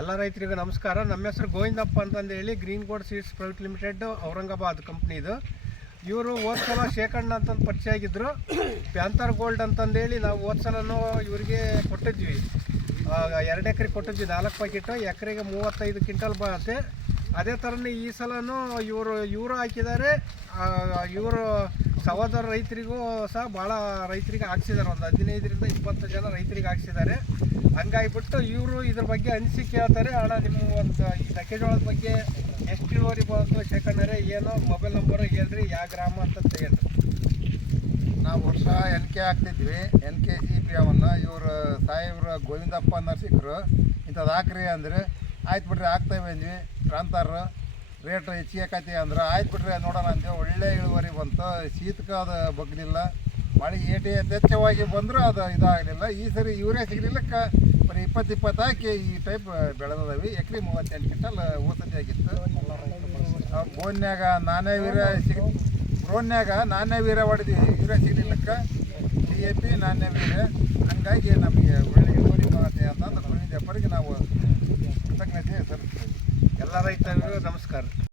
ಎಲ್ಲ ರೈತರಿಗೂ ನಮಸ್ಕಾರ. ನಮ್ಮ ಹೆಸರು ಗೋವಿಂದಪ್ಪ ಅಂತಂದೇಳಿ green gold seeds private limited Aurangabad ಕಂಪ್ನಿದು. ಇವರು ಹೋದ್ಸಲ ಶೇಖಣ್ಣ ಅಂತಂದು ಪರಿಚಯ ಆಗಿದ್ದರು. ಪ್ಯಾಂಥರ್ ಗೋಲ್ಡ್ ಅಂತಂದೇಳಿ ನಾವು ಹೋದ್ಸಲನೂ ಇವರಿಗೆ ಕೊಟ್ಟಿದ್ವಿ. 2 ಎಕರೆ ಕೊಟ್ಟಿದ್ವಿ, 4 ಪ್ಯಾಕೆಟು, ಎಕರೆಗೆ 35 ಕ್ವಿಂಟಲ್ ಬರುತ್ತೆ. ಅದೇ ಥರನೇ ಈ ಸಲನೂ ಇವರು ಹಾಕಿದ್ದಾರೆ. ಇವರು ಸಹೋದರ ರೈತರಿಗೂ ಸಹ ಭಾಳ ರೈತರಿಗೆ ಹಾಕ್ಸಿದ್ದಾರೆ. ಒಂದು 15ರಿಂದ 20 ಜನ ರೈತರಿಗೆ ಹಾಕ್ಸಿದ್ದಾರೆ. ಹಂಗಾಗಿಬಿಟ್ಟು ಇವರು ಇದ್ರ ಬಗ್ಗೆ ಅನಿಸಿಕೆ ಕೇಳ್ತಾರೆ. ಅಣ್ಣ ನಿಮ್ಮ ಒಂದು ಈ ಮೆಕ್ಕೆಜೋಳದ ಬಗ್ಗೆ ಎಷ್ಟು ಇಳುವರಿ ಬರುತ್ತೋ ಶೇಖಣ್ಣರೇ, ಏನೋ ಮೊಬೈಲ್ ನಂಬರು ಹೇಳ್ರಿ, ಯಾವ ಗ್ರಾಮ ಅಂತ ಹೇಳ್ರಿ. ನಾವು ವರ್ಷ NK ಹಾಕ್ತಿದ್ವಿ. NK GP ಇವರು ಸಾಹೇಬ್ರು ಗೋವಿಂದಪ್ಪ ನರ್ಸಿಕರು ಇಂಥದ್ದು ಹಾಕ್ರಿ ಅಂದರೆ ಆಯ್ತು ಬಿಡ್ರಿ ಹಾಕ್ತೇವೆ ಅಂದ್ವಿ. ಪ್ಯಾಂಥರ್ ರೇಟ್ ಹೆಚ್ಚಿಗೆ ಆಕತಿ ಅಂದ್ರೆ ಆಯ್ತು ಬಿಡ್ರಿ ನೋಡೋಣ ಅಂದ್ವಿ. ಒಳ್ಳೆ ಇಳುವರಿ ಬಂತು. ಶೀತಕ್ಕೆ ಅದು ಬಗ್ಲಿಲ್ಲ. ಮಳೆ ಯಥೇಚ್ಛವಾಗಿ ಬಂದರೂ ಅದು ಇದಾಗಲಿಲ್ಲ. ಈ ಸರಿ ಯೂರಿಯಾ ಸಿಗಲಿಲ್ಲಕ್ಕ ಬರೀ 20 ಹಾಕಿ ಈ ಟೈಪ್ ಬೆಳೆದವಿ. ಎಕರೆ 38 ಕ್ವಿಂಟಲ್ ಊಸತಿ ಆಗಿತ್ತು. ಬೋನ್ಯಾಗ ನಾನೇ ವೀರ್ಯ ಹೊಡೆದ್ವಿ. ಯೂರಿಯಾ ಸಿಗಲಿಲ್ಲಕ್ಕ DAP ನಾನೇ ವೀರ್ಯ. ಹಂಗಾಗಿ ನಮಗೆ ಒಳ್ಳೆ ಇಳುವರಿ ಬರುತ್ತೆ ಅಂತಂದು ಗೋವಿಂದಪ್ಪರಿಗೆ ನಾವು ಕೃತಜ್ಞತೆ ಸಲ್ಲಿಸ್ತೀವಿ. ಎಲ್ಲ ರೈತರಿಗೂ ನಮಸ್ಕಾರ.